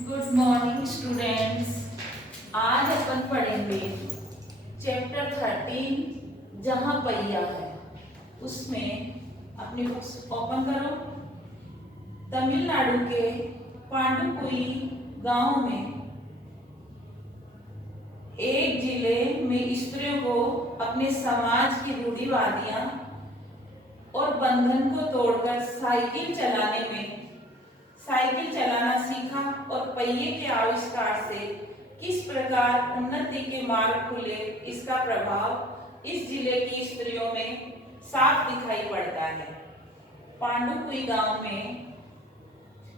Good morning students. आज अपन पढ़ेंगे chapter 13 जहां पहिया है। उसमें अपनी बुक्स ओपन करो। तमिलनाडु के पांडुपुई गांव में एक जिले में स्त्रियों को अपने समाज की रूढ़िवादियां और बंधन को तोड़कर साइकिल चलाना सीखा और पहिए के आविष्कार से किस प्रकार उन्नति के मार्ग खुले, इसका प्रभाव इस जिले की स्त्रियों में साफ दिखाई पड़ता है। पांडुपुई गांव में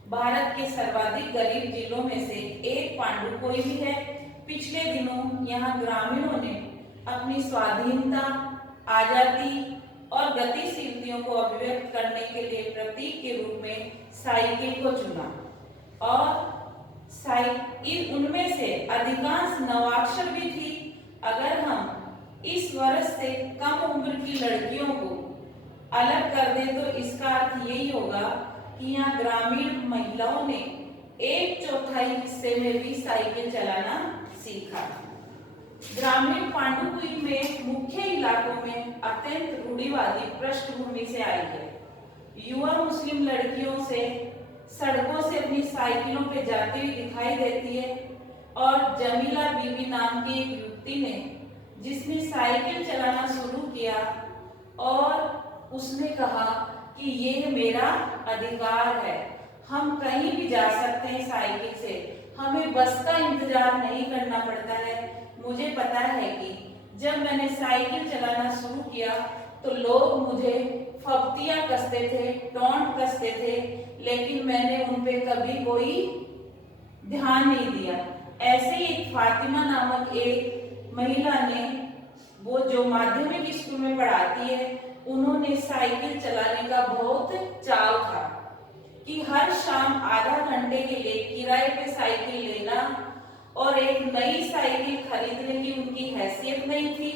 भारत के सर्वाधिक गरीब जिलों में से एक पांडुपुई भी है। पिछले दिनों यहाँ ग्रामीणों ने अपनी स्वाधीनता, आजादी और गतिशीलताओं को अभिव्यक्त करने के लिए प्रतीक के रूप में साइकिल को चुना और साइकिल उनमें से अधिकांश नवाक्षर भी थी। अगर हम इस वर्ष से कम उम्र की लड़कियों को अलग कर दें तो इसका अर्थ यही होगा कि यहाँ ग्रामीण महिलाओं ने 1/4 हिस्से में भी साइकिल चलाना सीखा। ग्रामीण पांडुपुई में मुख्य इलाकों में अत्यंत रूढ़िवादी पृष्ठभूमि से आई है। युवा मुस्लिम लड़कियों से सड़कों से अपनी साइकिलों पे जाती हुई दिखाई देती है और जमीला बीबी नाम की एक युवती ने जिसने साइकिल चलाना शुरू किया और उसने कहा कि ये मेरा अधिकार है, हम कहीं भी जा सकते हैं साइकिल से, हमें बस का इंतजार नहीं करना पड़ता है। मुझे पता है कि जब मैंने साइकिल चलाना शुरू किया तो लोग मुझे फब्तियां कसते थे, टोंट कसते थे, लेकिन मैंने उन पे कभी कोई ध्यान नहीं दिया। ऐसे ही फातिमा नामक एक महिला ने, वो जो माध्यमिक स्कूल में पढ़ाती है, उन्होंने साइकिल चलाने का बहुत चाव था कि हर शाम आधा घंटे के लिए किराए पे साइकिल लेना और एक नई साइकिल खरीदने की उनकी हैसियत नहीं थी।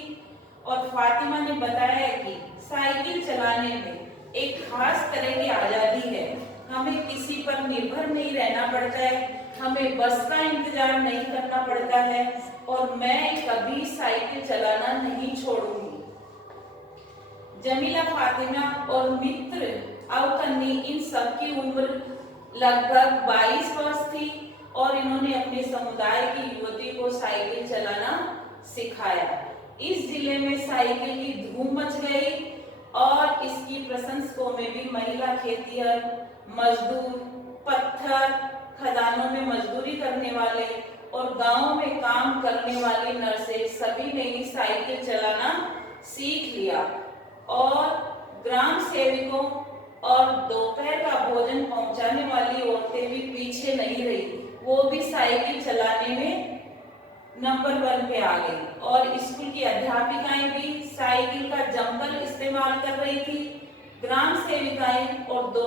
और फातिमा ने बताया कि साइकिल चलाने में एक खास तरह की आजादी है, हमें किसी पर निर्भर नहीं रहना पड़ता है, हमें बस का इंतजार नहीं करना पड़ता है और मैं कभी साइकिल चलाना नहीं छोड़ूंगी। जमीला, फातिमा और मित्र अवकन्नी, इन सबकी उम्र लगभग 22 वर्ष थी और इन्होंने अपने समुदाय की युवती को साइकिल चलाना सिखाया। इस जिले में साइकिल की धूम मच गई और इसकी प्रशंसकों में भी महिला खेतिहर, मजदूर, पत्थर खदानों में मजदूरी करने वाले और गांवों में काम करने वाली नर्सें, सभी ने ही साइकिल चलाना सीख लिया और ग्राम सेवकों और दोपहर का भोजन पहुंचाने वाली औरतें भी पीछे नहीं रही, वो भी साइकिल चलाने में नंबर 1 पे आ गई। और स्कूल की अध्यापिकाएं भी साइकिल का जमकर इस्तेमाल कर रही थी। ग्राम सेविकाएं और दो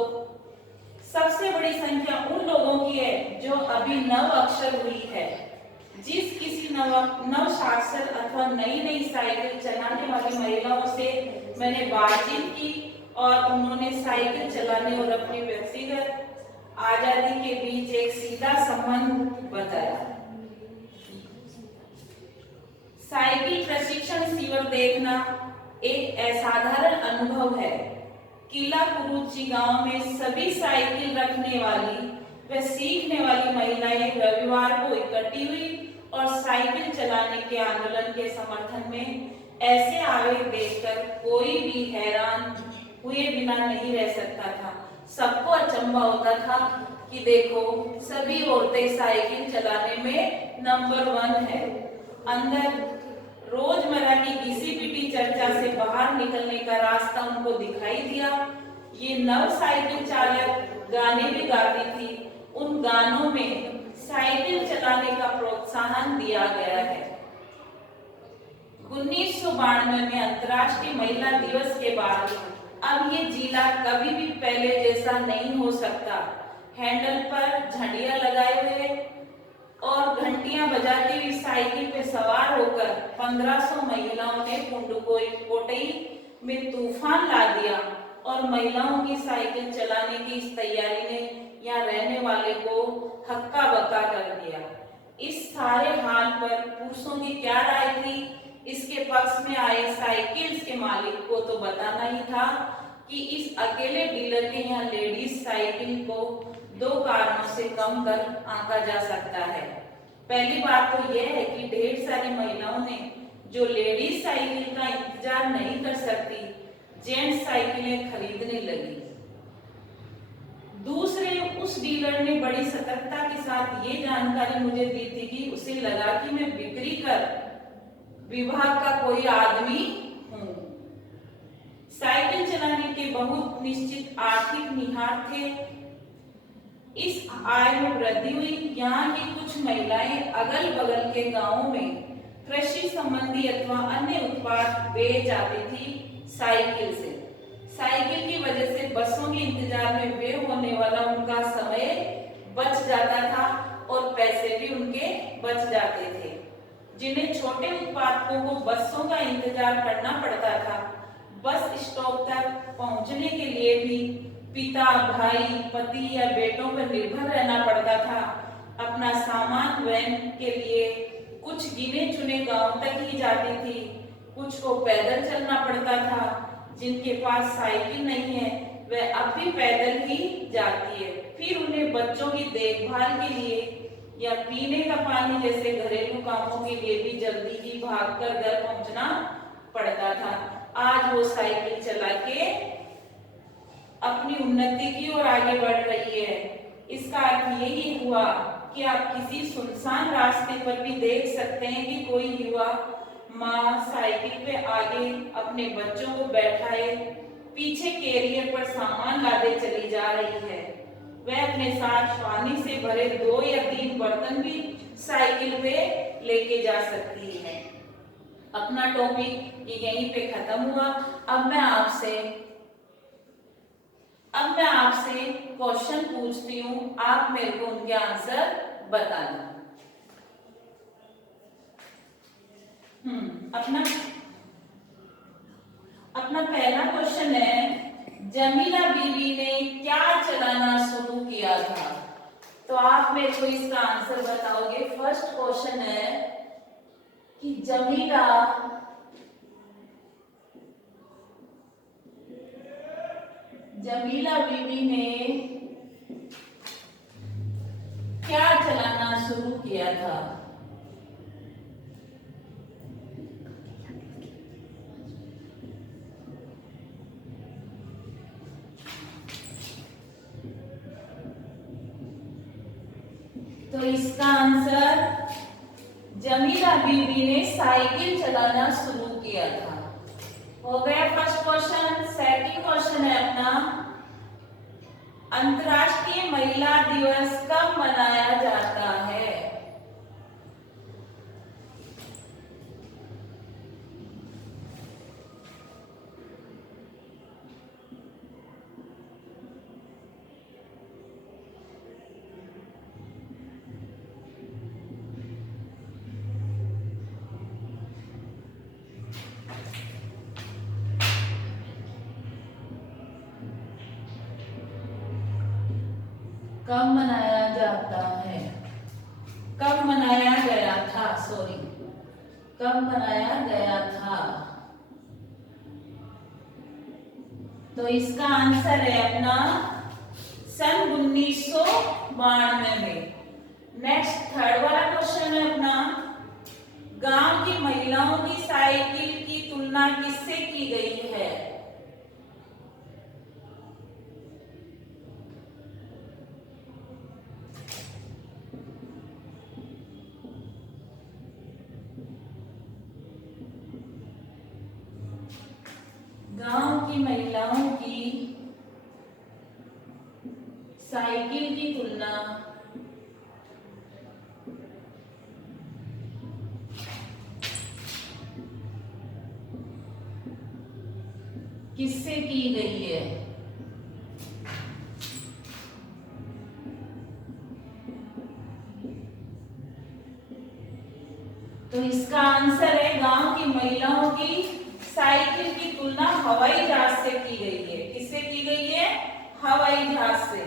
सबसे बड़ी संख्या उन लोगों की है जो अभी नव अक्षर हुई है। जिस किसी नव साक्षर अथवा नई साइकिल चलाने वाली महिलाओं से मैंने बातचीत की और उन्होंने साइकिल चलाने और अपनी व्यक्तिगत आजादी के बीच एक सीधा संबंध बताया। साइकिल प्रशिक्षण शिविर देखना एक असाधारण अनुभव है। किला कुरुचि गांव में सभी साइकिल रखने वाली व सीखने वाली महिलाएं रविवार को इकट्ठी हुई और साइकिल चलाने के आंदोलन के समर्थन में ऐसे आवेग देखकर कोई भी हैरान हुए बिना नहीं रह सकता था। सबको अचंभा होता था कि देखो, सभी औरतें साइकिल चलाने में नंबर 1 है। अंदर रोजमर्रा की घिसी पिटी चर्चा से बाहर निकलने का रास्ता उनको दिखाई दिया। ये नव साइकिल चालक गाने भी गाती थी, उन गानों में साइकिल चलाने का प्रोत्साहन दिया गया है। 1992 में अंतर्राष्ट्रीय महिला दिवस के बाद अब ये जिला कभी भी पहले जैसा नहीं हो सकता। हैंडल पर झंडियां लगाए हुए और घंटियां बजाती हुई साइकिल पे सवार होकर 1500 महिलाओं ने पुडुकोट्टई में तूफान ला दिया और महिलाओं की साइकिल चलाने की इस तैयारी ने यहाँ रहने वाले को हक्का बक्का कर इस सारे हाल पर पुरुषों की क्या राय थी? इसके पक्ष में आए साइकिल्स के मालिक को तो बताना ही था कि इस अकेले डीलर के यहाँ लेडीज साइकिल को दो कारणों से कम कर आंका जा सकता है। पहली बात तो यह है कि ढेर सारी महिलाओं ने जो लेडीज साइकिल का इंतजार नहीं कर सकती, जेंट्स साइकिलें खरीदने लगी। दूसरे, उस डीलर ने बड़ी सतर्कता के साथ ये जानकारी मुझे दी थी कि उसे लगा कि मैं बिक्री कर विभाग का कोई आदमी हूं। साइकिल चलाने के बहुत निश्चित आर्थिक निहार थे। इस आय में वृद्धि हुई। यहाँ की कुछ महिलाएं अगल बगल के गांवों में कृषि संबंधी अथवा अन्य उत्पाद बेच जाती थी साइकिल से। साइकिल की वजह से बसों के इंतजार में व्यय होने वाला उनका समय बच जाता था और पैसे भी उनके बच जाते थे। जिन्हें छोटे उत्पादकों को बसों का इंतजार करना पड़ता था, बस स्टॉप तक पहुंचने के लिए भी पिता, भाई, पति या बेटों पर निर्भर रहना पड़ता था। अपना सामान वैन के लिए कुछ गिने चुने गांव तक ही जाती थी, कुछ को पैदल चलना पड़ता था। जिनके पास साइकिल नहीं है वह अब भी पैदल ही जाती है। फिर उन्हें बच्चों की देखभाल के लिए या पीने का पानी जैसे घरेलू कामों के लिए भी जल्दी ही भागकर घर पहुंचना पड़ता था। आज वो साइकिल चला के अपनी उन्नति की ओर आगे बढ़ रही है। इसका अर्थ यही हुआ कि आप किसी सुनसान रास्ते पर भी देख सकते हैं कि कोई युवा माँ साइकिल पे आगे अपने बच्चों को बैठाए पीछे कैरियर पर सामान लादे चली जा रही है। वह अपने साथ पानी से भरे 2 या 3 बर्तन भी साइकिल पे लेके जा सकती है। अपना टॉपिक यहीं पे खत्म हुआ। अब मैं आपसे क्वेश्चन पूछती हूँ, आप मेरे को उनके आंसर बताना। अपना पहला क्वेश्चन है, जमीला बीवी ने क्या चलाना शुरू किया था? तो आप मेरे को इसका आंसर बताओगे। फर्स्ट क्वेश्चन है कि जमीला बीवी ने क्या चलाना शुरू किया था? तो इसका आंसर जमीला बीवी ने साइकिल चलाना शुरू किया था। हो गया फर्स्ट क्वेश्चन। सेकंड क्वेश्चन है अपना, अंतर्राष्ट्रीय महिला दिवस कब मनाया जाता है? कब मनाया जाता है? कब मनाया गया था? कब मनाया गया था? तो इसका आंसर है अपना सन 1992 में। नेक्स्ट थर्ड वाला क्वेश्चन है अपना, गांव की महिलाओं की साइकिल की तुलना किससे की गई है? गांव की महिलाओं की साइकिल की तुलना किससे की गई है? तो इसका आंसर है गांव की महिलाओं की साइकिल की तुलना हवाई जहाज से की गई है। किससे की गई है? हवाई जहाज से।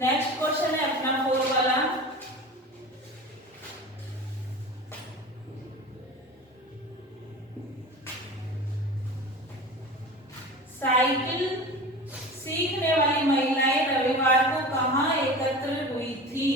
नेक्स्ट क्वेश्चन है अपना 4 वाला, साइकिल सीखने वाली महिलाएं रविवार को कहाँ एकत्र हुई थी?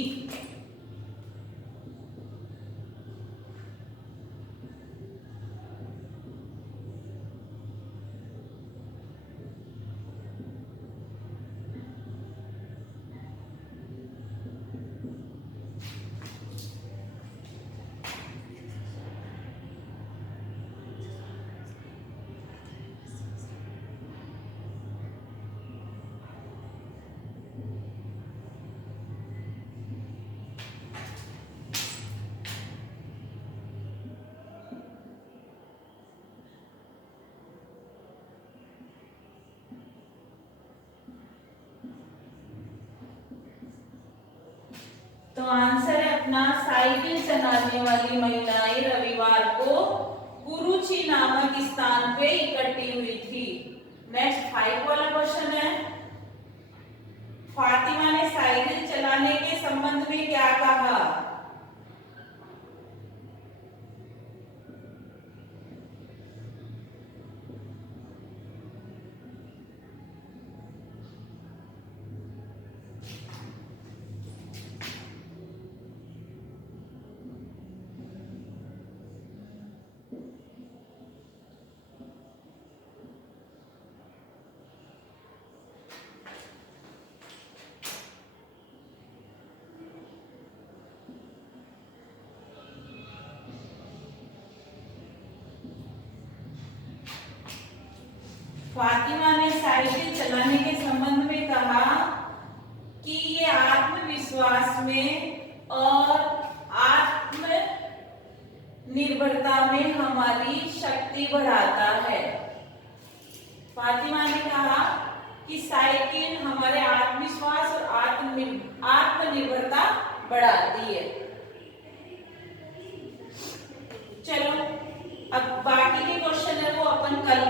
तो आंसर है अपना साइकिल चलाने वाली महिलाएं रविवार को कुरुचि नामक स्थान पे इकट्ठी हुई थी। नेक्स्ट 5 वाला क्वेश्चन है, फातिमा ने साइकिल चलाने के संबंध में क्या कहा? फातिमा ने साइकिल चलाने के संबंध में कहा कि ये आत्मविश्वास में और आत्मनिर्भरता में हमारी शक्ति बढ़ाता है। फातिमा ने कहा कि साइकिल हमारे आत्मविश्वास और आत्मनिर्भरता बढ़ाती है। चलो अब बाकी के क्वेश्चन है वो अपन कल